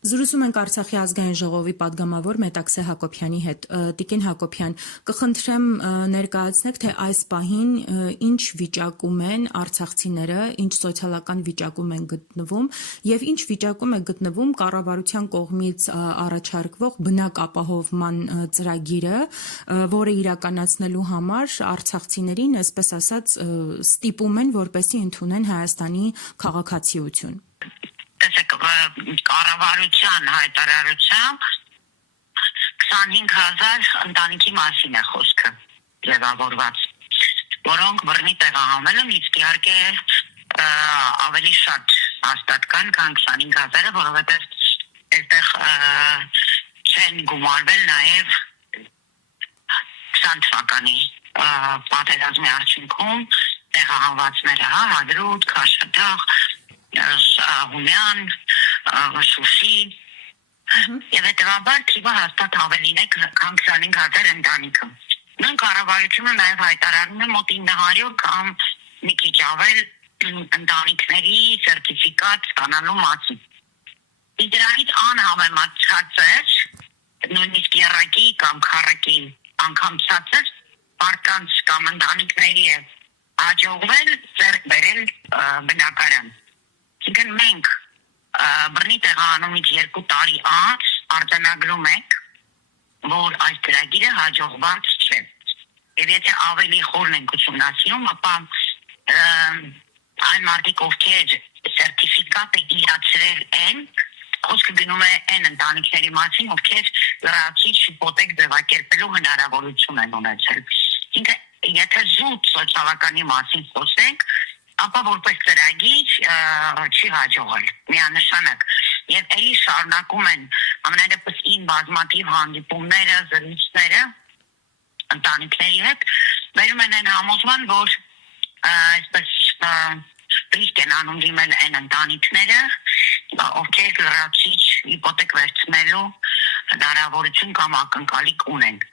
Զրուցում ենք Արցախի ազգային ժողովի падգամավոր Մետաքսե Հակոբյանի հետ։ Տիկին Հակոբյան, կխնդրեմ ներկայացնեք, թե այս պահին ինչ վիճակում են արցախցիները, ինչ սոցիալական վիճակում են գտնվում եւ ինչ վիճակում է գտնվում կառավարության կողմից առաջարկվող բնակ ապահովման ծրագիրը, որը իրականացնելու համար արցախցիներին, այսպես ասած, ստիպում են, որպեսզի ընդունեն Հայաստանի քաղաքացիություն։ Տեսեք, կառավարության հայտարարությամբ 25,000 ընտանիքի մասին է խոսքը ձևավորված, որոնք բռնի տեղահանվել են, իսկ իհարկե ավելի շատ հաստատ կան, քան 25,000-ը, որովհետև այստեղ չեն գումարվել նաև 20 թվականի պատերազմի արդյունքում տեղահանվածները, Հադրութ, Քաշաթաղ, Հումյան, Շուշի եւ հետեւաբար թիվը հաստատ ավելին է, քան 25,000 ընտանիքը։ Նույն կառավարությունը նաեւ հայտարարում է մոտ 900 կամ մի քիչ ավել ընտանիքների սերտիֆիկատ ստանալու մասին։ Դրանից անհամեմատչած նույնիսկ երակի կամ քառակի անգամ ցածր մարդկանց կամ ընտանիքների է հաջողվել ձեռք բերել բնակարան։ Այսինքն մենք բռնի տեղահանումից 2 տարի անց արձանագրում ենք, որ այս ծրագիրը հաջողված չէ։ Եվ եթե ավելի խորն ենք ուսումնասիրում, ապա այն մարդիկ, ովքեր սերտիֆիկատը իրացրել են, խոսքը գնում է այն ընտանիքների մասին, ովքեր լրացուցիչ հիպոթեք ձևակերպելու հնարավորություն են ունեցել։ Այսինքն եթե զուտ սոցիալականի մասին խոսենք, ապա որպես ծրագիր չի հաջողել միանշանակ եւ էլի շարունակում են ամենայնպես ին բազմաթիվ հանդիպումները, զրույցները ընտանիքների հետ վերում են այն համոզման, որ այսպես պրիստ են անում դիմել այն ընտանիքները, ովքեր լրացուցիչ հիպոթեք վերցնելու հնարավորություն կամ ակնկալիք ունեն։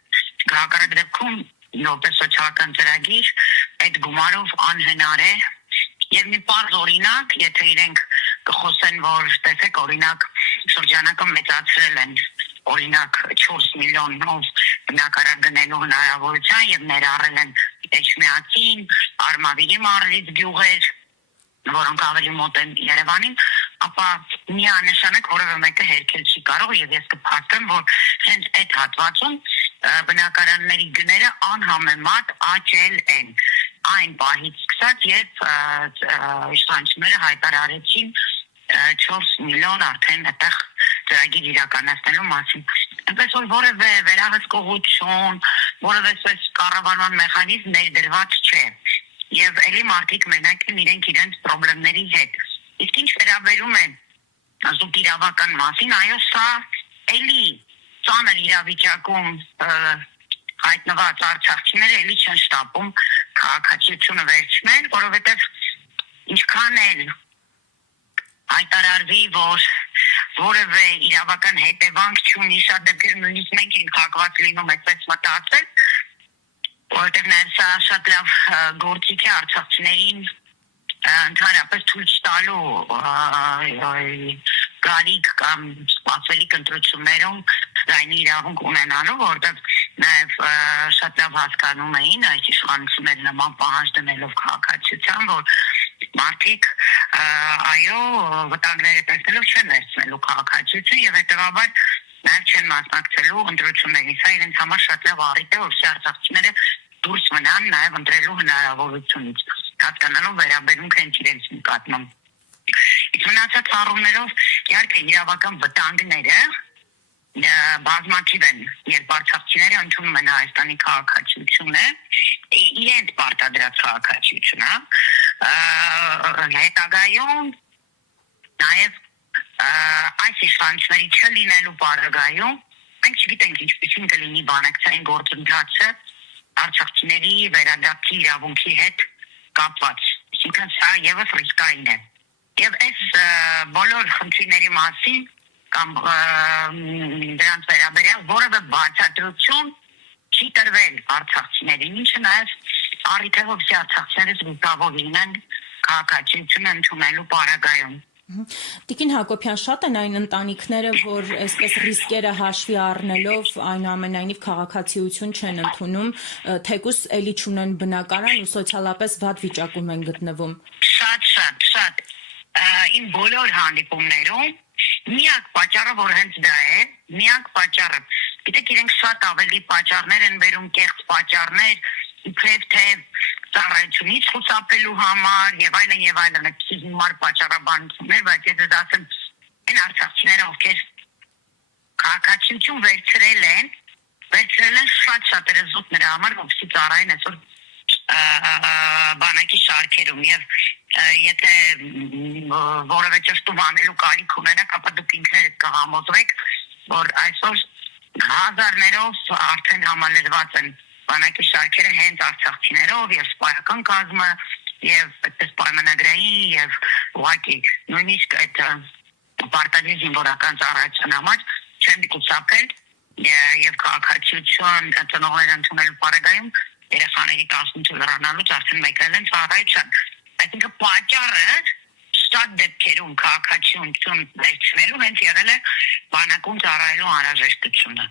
Հակառակ դեպքում որպես սոցիալական ծրագիր այդ գումարով անհնար է. Եվ մի պարզ օրինակ, եթե իրենք կխոսեն, որ տեսեք օրինակ շրջանակը մեծացրել են, օրինակ 4 միլիոնով բնակարան գնելու հնարավորության եւ ներառել են Էջմիածին, Արմավիրի մարզից գյուղեր, որոնք ավելի մոտ են Երևանին, ապա միանշանակ որևէ մեկը հերքել չի կարող եւ ես կփաստեմ, որ հենց այդ հատվածում բնակարանների գները անհամեմատ աճել են այն պահից սկսած, երբ իշխանությունները հայտարարեցին 4 միլիոն արդեն այդտեղ ծրագիր իրականացնելու մասին։ Այնպես որ որևէ վերահսկողություն, որևէ կառավարման մեխանիզմ ներդրված չէ։ Եվ էլի մարդիկ մենակ են իրենց խնդիրների հետ։ Իսկ ինչ վերաբերում է զուտ իրավական մասին, այո, սա էլի ծանր իրավիճակում հայտնված արցախցիները էլի չեն շտապում քաղաքացիությունը վերցնել, որովհետև ինչքան էլ հայտարարվի, որ որևէ իրավական հետևանք չունի, շատ դեպքեր նույնիսկ մենք ենք հակված լինում այդպես մտածել, որովհետև նաև սա շատ լավ գործիք է արցախցիներին ընդհանրապես թույլ չտալու գալիք կամ սպասվելիք ընտրություններում լայնի իրավունք ունենալու, որտեղ նաև շատ լավ հասկանում էին այս իշխանությունները նման պահանջ դնելով քաղաքացիության, որ մարդիկ այո վտանգները տեսնելով չեն վերցնելու քաղաքացիություն եւ հետեւաբար նաև չեն մասնակցելու ընտրություններին։ Սա իրենց համար շատ լավ առիթ է, որովհետեւ արցախցիները դուրս մնան նաև ընտրելու հնարավորությունից, հասկանալով վերաբերմունքը իրենց նկատմամբ։ Իսկ մնացած առումներով իհարկե իրավական վտանգները բազմաթիվ են, երբ արցախցիները ընդունում են Հայաստանի քաղաքացիությունը, իրենց պարտադրած քաղաքացիությունը, հետագայում նաև այս իշխանությունների չլինելու պարագայում մենք չգիտենք ինչպիսին կլինի բանակցային գործընթացը արցախցիների վերադարձի իրավունքի հետ կապված, այսինքն սա ևս ռիսկային է։ Եվ այս բոլոր խնդիրների մասին կամ դրանց վերաբերյալ որևէ բացատրություն չի տրվել արցախցիներին, ինչը նաև առիթ է, որպեսզի արցախցիները զգուշավոր լինեն քաղաքացիությունը ընդունելու պարագայում։ Տիկին Հակոբյան, շատ են այն ընտանիքները, որ այսպես ռիսկերը հաշվի առնելով այնուամենայնիվ քաղաքացիություն չեն ընդունում, թեկուզ էլի չունեն բնակարան ու սոցիալապես վատ վիճակում են գտնվում։ Շատ իմ բոլոր հանդիպումներում միակ պատճառը, որ հենց դա է, միակ պատճառը, գիտեք, իրենք շատ ավելի պատճառներ են բերում, կեղծ պատճառներ, իբրև թե ծառայությունից խուսափելու համար եւ այլն, հիմար պատճառաբանություններ, բայց ես ասեմ, այն արցախցիները, ովքեր քաղաքացիություն վերցրել են շատ զուտ նրա համար, որպեսզի ծառայեն այսօր բանակի շարքերում եւ եթե որևէ ճշտում անելու կարիք ունենաք, ապա դուք ինքներդ կհամոզվեք, որ այսօր հազարներով արդեն համալրված են բանակի շարքերը հենց արցախցիներով եւ սպայական կազմը եւ այդպես պայմանագրային եւ ուղղակի նույնիսկ այդ պարտադիր զինվորական ծառայության համար չեն կուսապել եւ քաղաքացիություն ծնողներ ընդունելու պարագայում երեխաների 18 լրանալուց արդեն մեկնել են ծառայության։ Այսինքն պատճառը շատ դեպքերում քաղաքացիություն վերցնելու հենց եղել է բանակում ծառայելու անհրաժեշտությունը։